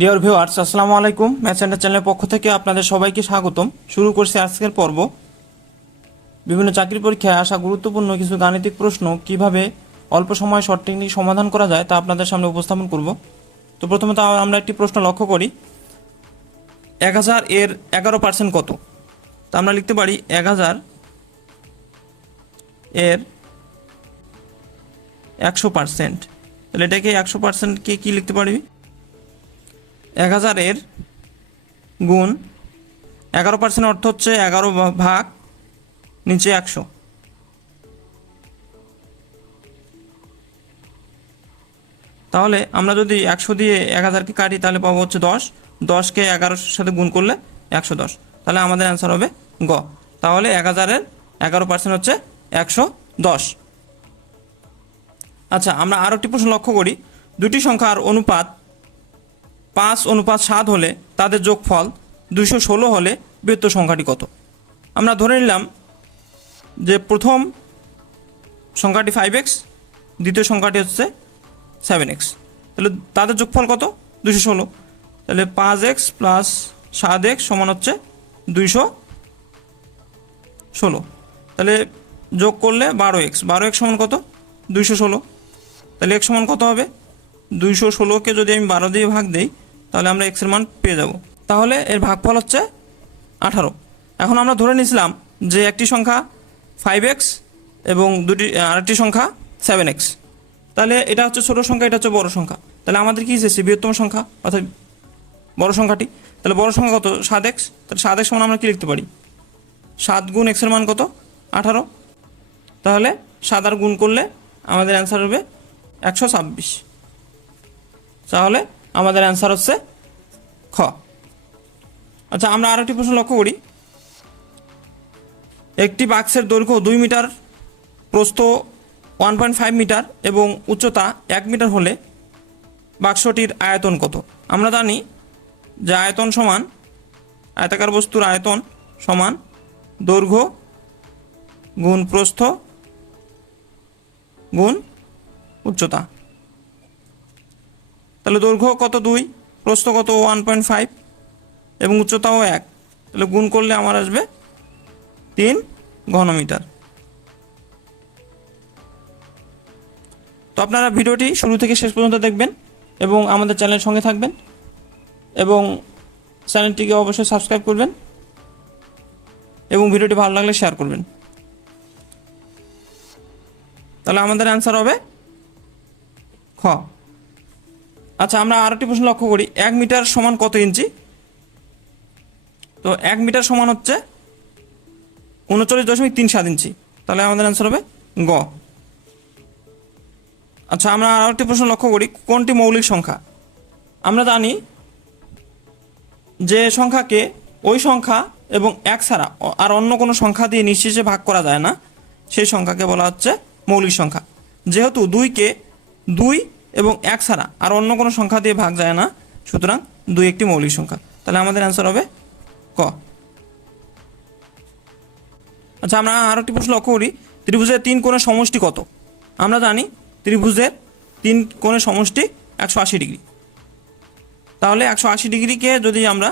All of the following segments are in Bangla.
ডিয়ার ভিউয়ার্স, আসসালামু আলাইকুম। ম্যাথ সেন্টার চ্যানেলের পক্ষ থেকে আপনাদের সবাইকে স্বাগতম। শুরু করছি আজকের পর্ব। বিভিন্ন চাকরি পরীক্ষায় আসা গুরুত্বপূর্ণ কিছু গাণিতিক প্রশ্ন কিভাবে অল্প সময় শর্ট টেকনিক সমাধান করা যায় তা আপনাদের সামনে উপস্থাপন করব। তো প্রথমত আমরা একটি প্রশ্ন লক্ষ্য করি, 1000 এর 11% কত? তা আমরা লিখতে পারি 1000 এর 100%। তাহলে এটাকে 100%কে কি লিখতে পারি? 1000 এর গুণ 11% অর্থ হচ্ছে 11 ভাগ নিচে 100। তাহলে আমরা যদি 100 দিয়ে 1000কে কাটি তাহলে পাবো হচ্ছে 10। 10কে 11-র সাথে গুণ করলে 110। তাহলে আমাদের অ্যান্সার হবে গ। তাহলে 1000 এর 11% হচ্ছে 110। আচ্ছা, আমরা আরও একটি প্রশ্ন লক্ষ্য করি, দুটি সংখ্যার অনুপাত 5:7 হলে তাদের যোগফল 216 হলে বৃহত্তর সংখ্যাটি কত? আমরা ধরে নিলাম যে প্রথম সংখ্যাটি 5x, দ্বিতীয় সংখ্যাটি হচ্ছে 7x। তাহলে তাদের যোগফল কত? 216। তাহলে 5x প্লাস 7x সমান হচ্ছে 216। তাহলে যোগ করলে 12x, 12x সমান কত? 216। তাহলে x সমান কত হবে? 216কে যদি আমি 12 দিয়ে ভাগ দিই তাহলে আমরা x এর মান পেয়ে যাব। তাহলে এর ভাগফল হচ্ছে 18। এখন আমরা ধরে নিয়েছিলাম যে একটি সংখ্যা 5x এবং আরেকটি সংখ্যা 7x। তাহলে এটা হচ্ছে ছোট সংখ্যা, এটা হচ্ছে বড় সংখ্যা। তাহলে আমাদের কি এসেছে? বৃহত্তম সংখ্যা অর্থাৎ বড় সংখ্যাটি। তাহলে বড় সংখ্যা কত? 7x। তাহলে 7x সমান আমরা কি লিখতে পারি? 7 গুণ x এর মান কত? 18। তাহলে 7 আর গুণ করলে আমাদের অ্যান্সার হবে 126। তাহলে আমাদের অ্যান্সার হচ্ছে খ। আচ্ছা, আমরা আরো একটি প্রশ্ন লক্ষ্য করি, একটি বাক্সের দৈর্ঘ্য 2 মিটার, প্রস্থ 1.5 মিটার এবং উচ্চতা 1 মিটার হলে বাক্সটির আয়তন কত? আমরা জানি যে আয়তন সমান, আয়তাকার বস্তুর আয়তন সমান দৈর্ঘ্য গুণ প্রস্থ গুণ উচ্চতা। তাহলে দৈর্ঘ্য কত? 2, প্রস্থ কত? 1.5 এবং উচ্চতাও 1। তাহলে গুণ করলে আমার আসবে 3 ঘনমিটার। তো আপনারা ভিডিওটি শুরু থেকে শেষ পর্যন্ত দেখবেন এবং আমাদের চ্যানেলের সঙ্গে থাকবেন এবং চ্যানেলটিকে অবশ্যই সাবস্ক্রাইব করবেন এবং ভিডিওটি ভালো লাগলে শেয়ার করবেন। তাহলে আমাদের অ্যান্সার হবে খ। আচ্ছা, আমরা আরেকটি প্রশ্ন লক্ষ্য করি, 1 মিটার সমান কত ইঞ্চি? তো 1 মিটার সমান হচ্ছে 39.37 ইঞ্চি। তাহলে আমাদের অ্যান্সার হবে গ। আচ্ছা, আমরা আরেকটি প্রশ্ন লক্ষ্য করি, কোনটি মৌলিক সংখ্যা? আমরা জানি যে সংখ্যাকে ওই সংখ্যা এবং 1 ছাড়া আর অন্য কোনো সংখ্যা দিয়ে নিঃশেষে ভাগ করা যায় না, সেই সংখ্যাকে বলা হচ্ছে মৌলিক সংখ্যা। যেহেতু 2কে 2 এবং 1 ছাড়া আর অন্য কোনো সংখ্যা দিয়ে ভাগ যায় না, সুতরাং 2 একটি মৌলিক সংখ্যা। তাহলে আমাদের অ্যান্সার হবে ক। আচ্ছা, আমরা আরও একটি প্রশ্ন লক্ষ্য করি, ত্রিভুজের 3 কোণের সমষ্টি কত? আমরা জানি ত্রিভুজের 3 কোণের সমষ্টি 180 ডিগ্রি। তাহলে 180 ডিগ্রিকে যদি আমরা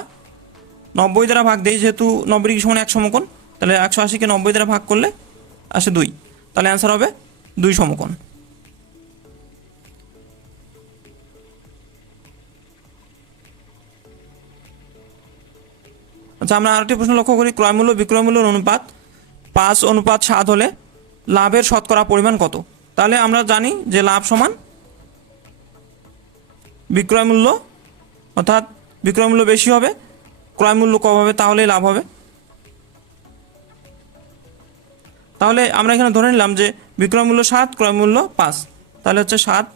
90 দ্বারা ভাগ দিই, যেহেতু 90 ডিগ্রি সমান 1 সমকোণ, তাহলে 180কে 90 দ্বারা ভাগ করলে আসে 2। তাহলে অ্যান্সার হবে 2 সমকোণ। আচ্ছা, আমরা আরেকটি প্রশ্ন লক্ষ্য করি, ক্রয়মূল্য বিক্রয়মূল্যের অনুপাত 5:7 হলে লাভের শতকরা পরিমাণ কত? তাহলে আমরা জানি যে লাভ সমান বিক্রয়মূল্য, অর্থাৎ বিক্রয়মূল্য বেশি হবে, ক্রয়মূল্য কম হবে, তাহলেই লাভ হবে। তাহলে আমরা এখানে ধরে নিলাম যে বিক্রয়মূল্য 7, ক্রয়মূল্য 5। তাহলে হচ্ছে 7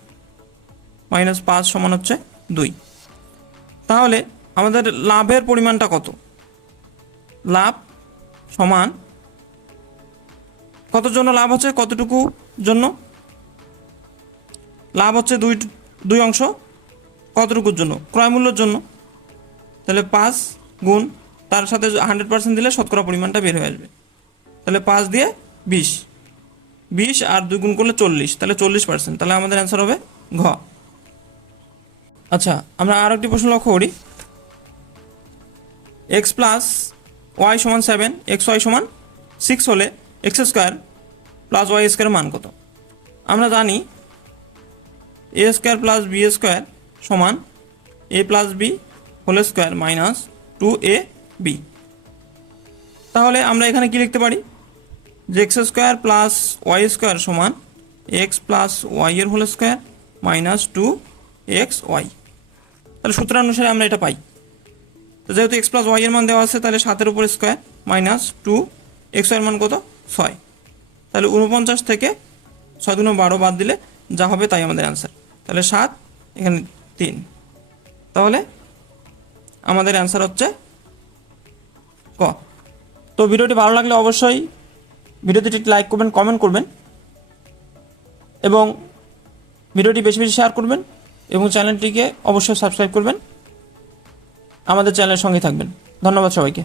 - 5 সমান হচ্ছে 2। তাহলে আমাদের লাভের পরিমাণটা কত? লাভ সমান কত জন্য লাভ হচ্ছে? কতটুকু জন্য লাভ হচ্ছে? 2 অংশ। কতটুকুর জন্য? ক্রয়মূল্যের জন্য। তাহলে 5 গুণ তার সাথে 100% দিলে শতকরা পরিমাণটা বের হয়ে আসবে। তাহলে 5 দিয়ে 20, 20 আর 2 গুণ করলে 40, তাহলে 40%। তাহলে আমাদের অ্যান্সার হবে ঘ। আচ্ছা, আমরা আর একটি প্রশ্ন লক্ষ্য করি। এক্স প্লাস ওয়াই সমান 7, এক্স ওয়াই সমান 6 হলে X square plus Y square মান কত? আমরা জানি A square plus B square সমান A plus B whole square minus 2 AB। তাহলে আমরা এখানে কি লিখতে পারি যে X square plus Y square সমান এক্স প্লাস ওয়াই এর হোল স্কোয়ার মাইনাস 2XY। তাহলে সূত্র অনুসারে আমরা এটা পাই। তো যেহেতু এক্স প্লাস ওয়াই এর মান দেওয়া আছে, তাহলে 7 উপর স্কোয়ার মাইনাস 2XY এর মান কত? 6। তাহলে 49 থেকে 6 × 12 বাদ দিলে যা হবে তাই আমাদের অ্যান্সার। তাহলে 7, এখানে 3। তাহলে আমাদের অ্যান্সার হচ্ছে ক। তো ভিডিওটি ভালো লাগলে অবশ্যই ভিডিওটি লাইক করবেন, কমেন্ট করবেন এবং ভিডিওটি বেশি বেশি শেয়ার করবেন এবং চ্যানেলটিকে অবশ্যই সাবস্ক্রাইব করবেন। আমাদের চ্যানেলের সঙ্গে থাকবেন। ধন্যবাদ সবাইকে।